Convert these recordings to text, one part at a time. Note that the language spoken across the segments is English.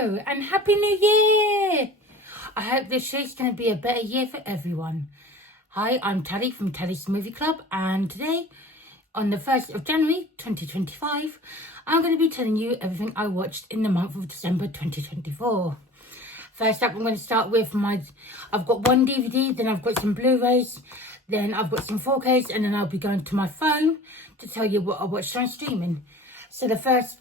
Hello and Happy New Year! I hope this year's going to be a better year for everyone. Hi, I'm Tally from Tally's Movie Club, and today, on the 1st of January 2025, I'm going to be telling you everything I watched in the month of December 2024. First up, I'm going to start with I've got one DVD, then I've got some Blu-rays, then I've got some 4Ks, and then I'll be going to my phone to tell you what I watched on streaming. So the first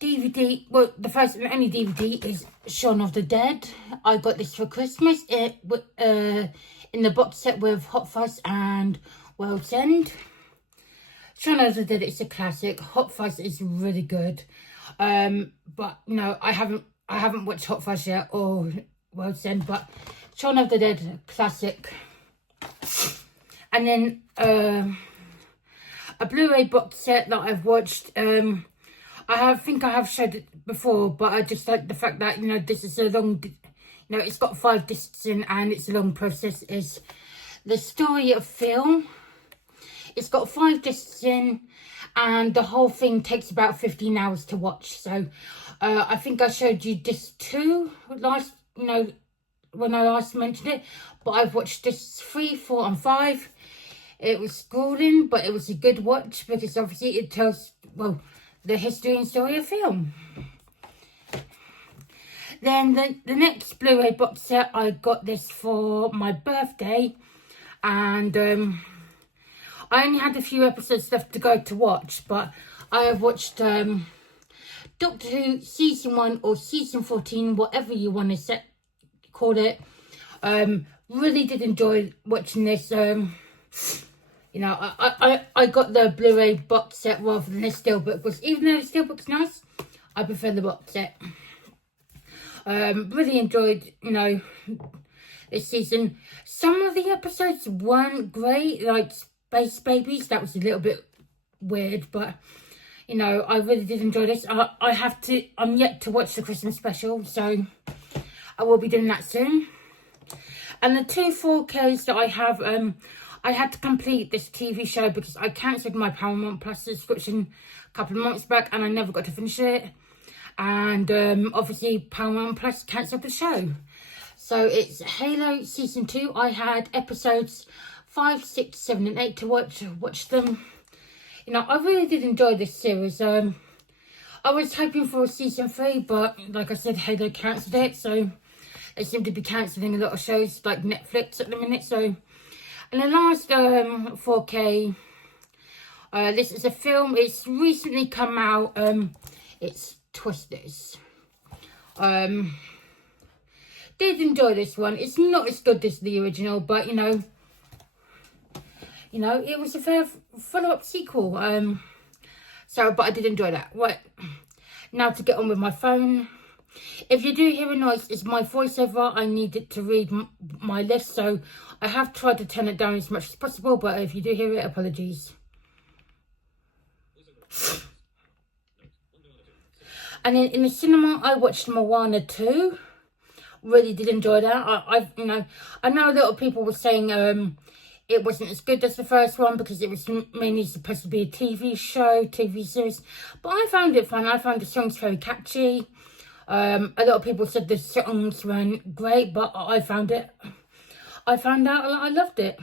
DVD, well, the first and only DVD is Shaun of the Dead. I got this for Christmas in the box set with Hot Fuzz and World's End. Shaun of the Dead is a classic. Hot Fuzz is really good. But no, I haven't watched Hot Fuzz yet or World's End, but Shaun of the Dead, classic. And then a Blu-ray box set that I've watched. I think I have showed it before, but I just like the fact that, this is a long, it's got 5 discs in and it's a long process, is The Story of Phil. It's got 5 discs in and the whole thing takes about 15 hours to watch. So I think I showed you disc 2 last, when I last mentioned it, but I've watched discs 3, 4 and 5. It was grueling, but it was a good watch because obviously it tells, well, the history and story of film. Then the next Blu-ray box set, I got this for my birthday, and I only had a few episodes left to go to watch, but I have watched Doctor Who Season 1 or Season 14, whatever you want to call it. Really did enjoy watching this. I got the Blu-ray box set rather than the steelbook, because even though the steelbook's nice, I prefer the box set. Really enjoyed, this season. Some of the episodes weren't great, like Space Babies. That was a little bit weird, but, I really did enjoy this. I'm yet to watch the Christmas special, so I will be doing that soon. And the 2 4Ks that I have, I had to complete this TV show because I cancelled my Paramount Plus subscription a couple of months back and I never got to finish it. And obviously Paramount Plus cancelled the show. So it's Halo Season 2. I had episodes 5, 6, 7 and 8 to watch them. I really did enjoy this series. I was hoping for a Season 3, but like I said, Halo cancelled it. So they seem to be cancelling a lot of shows like Netflix at the minute. So, and the last 4K, this is a film. It's recently come out. It's Twisters. Did enjoy this one. It's not as good as the original, but it was a fair follow-up sequel. But I did enjoy that. Right, now to get on with my phone. If you do hear a noise, it's my voiceover. I need it to read my list, so I have tried to turn it down as much as possible, but if you do hear it, apologies. And then in the cinema, I watched Moana 2. Really did enjoy that. I know a lot of people were saying it wasn't as good as the first one because it was mainly supposed to be a TV series, but I found it fun. I found the songs very catchy. A lot of people said the songs weren't great, but I found out I loved it.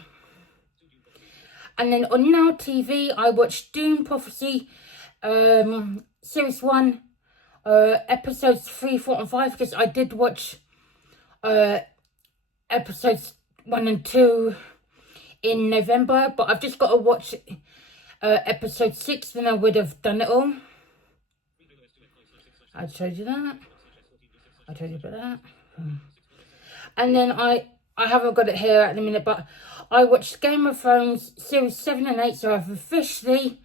And then on Now TV, I watched Dune Prophecy, Series 1, episodes 3, 4 and 5, because I did watch episodes 1 and 2 in November, but I've just got to watch episode 6, then I would have done it all. I showed you that. I told you about that. And then I haven't got it here at the minute, but I watched Game of Thrones Series 7 and 8, so I've officially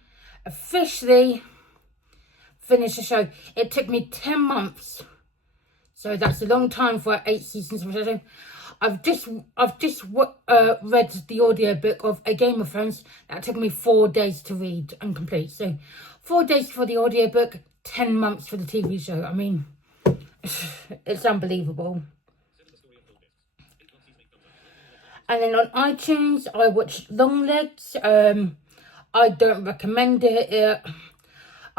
finished the show. It took me 10 months. So that's a long time for 8 seasons of a show. I've just read the audiobook of A Game of Thrones. That took me 4 days to read and complete. So 4 days for the audiobook, 10 months for the TV show. I mean, it's unbelievable. And then on iTunes, I watched Longlegs. I don't recommend it.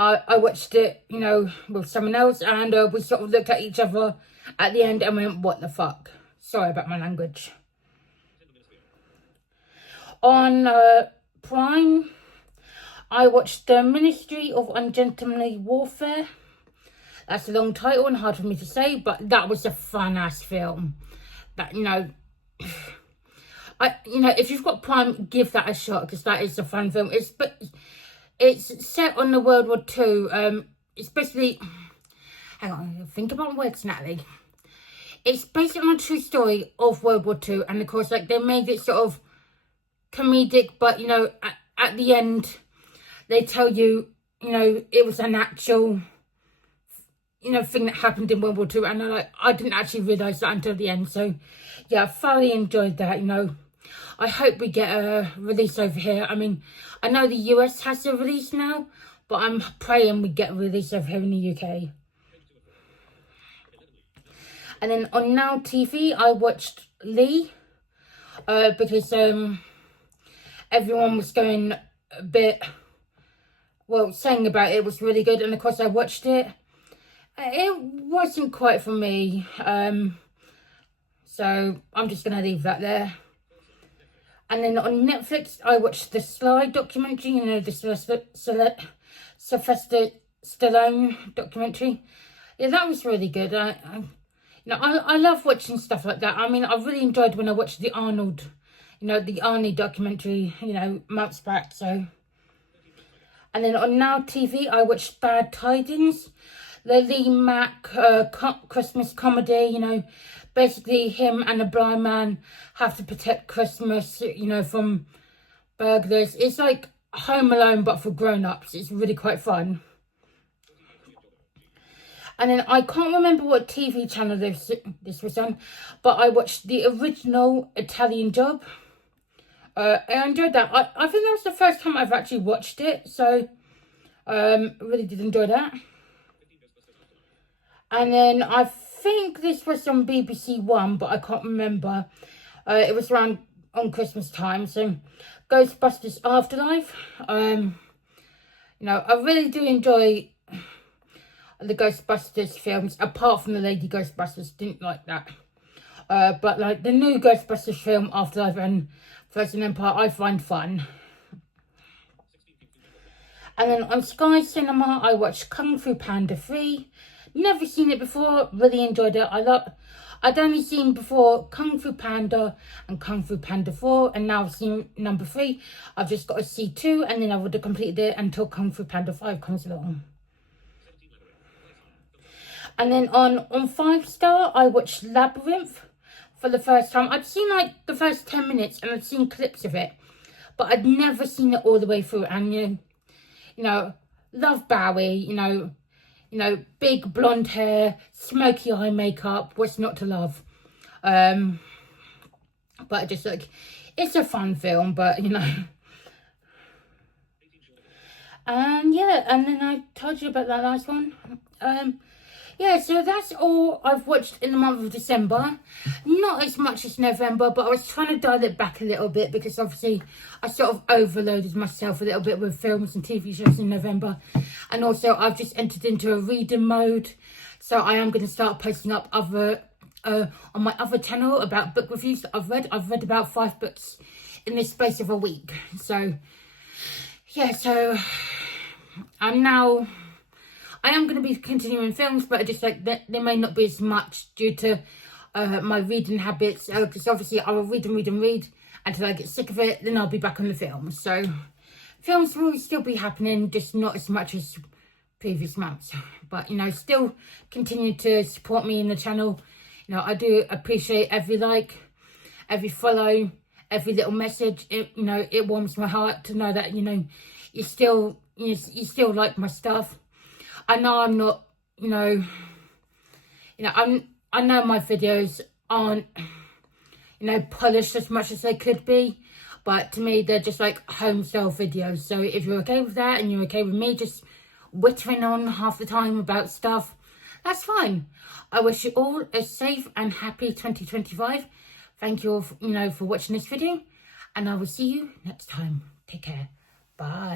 I watched it, you know, with someone else, and we sort of looked at each other at the end and went, what the fuck? Sorry about my language. On Prime, I watched The Ministry of Ungentlemanly Warfare. That's a long title and hard for me to say, but that was a fun-ass film. That, you know, if you've got Prime, give that a shot, because that is a fun film. It's set on the World War II. It's basically, hang on, think about words, Natalie. It's based on a true story of World War II, and of course, like, they made it sort of comedic, but, you know, at the end, they tell you, you know, it was an actual, you know, thing that happened in World War II, and I didn't actually realise that until the end. So, yeah, I thoroughly enjoyed that, you know. I hope we get a release over here. I mean, I know the US has a release now, but I'm praying we get a release over here in the UK. And then on Now TV, I watched Lee, because everyone was going a bit, well, saying about it was really good, and of course I watched it. It wasn't quite for me, so I'm just going to leave that there. And then on Netflix, I watched the Sly documentary, you know, the Sylvester Stallone documentary. Yeah, that was really good. I love watching stuff like that. I mean, I really enjoyed when I watched the Arnold, you know, the Arnie documentary, you know, months back. So, and then on Now TV, I watched Bad Tidings, the Lee Mack Christmas comedy. You know, basically him and a blind man have to protect Christmas, you know, from burglars. It's like Home Alone, but for grown-ups. It's really quite fun. And then I can't remember what TV channel this was on, but I watched the original Italian Job. I enjoyed that. I think that was the first time I've actually watched it, so really did enjoy that. And then I think this was on BBC One, but I can't remember. It was around on Christmas time, so Ghostbusters Afterlife. You know, I really do enjoy the Ghostbusters films, apart from the Lady Ghostbusters. Didn't like that. But like the new Ghostbusters film, Afterlife and Frozen Empire, I find fun. And then on Sky Cinema, I watched Kung Fu Panda 3. Never seen it before, really enjoyed it. I'd only seen before Kung Fu Panda and Kung Fu Panda 4, and now I've seen number 3. I've just got to see 2, and then I would have completed it until Kung Fu Panda 5 comes along. And then on 5-Star, I watched Labyrinth for the first time. I'd seen like the first 10 minutes and I'd seen clips of it, but I'd never seen it all the way through. And you know, love Bowie, you know, big blonde hair, smoky eye makeup, what's not to love? But just like, it's a fun film, but you know. And yeah, and then I told you about that last one. Yeah, so that's all I've watched in the month of December. Not as much as November, but I was trying to dial it back a little bit because obviously I sort of overloaded myself a little bit with films and TV shows in November. And also I've just entered into a reading mode. So I am going to start posting up other on my other channel about book reviews that I've read. I've read about 5 books in the space of a week. So yeah, so I am going to be continuing films, but I just like that there may not be as much due to my reading habits. Because obviously I will read until I get sick of it. Then I'll be back on the films. So films will still be happening, just not as much as previous months. But you know, still continue to support me in the channel. You know, I do appreciate every like, every follow, every little message. You know, it warms my heart to know that you know you still like my stuff. I know I'm not, I know my videos aren't, polished as much as they could be, but to me, they're just like home style videos. So if you're okay with that and you're okay with me just whittering on half the time about stuff, that's fine. I wish you all a safe and happy 2025. Thank you all, for watching this video, and I will see you next time. Take care. Bye.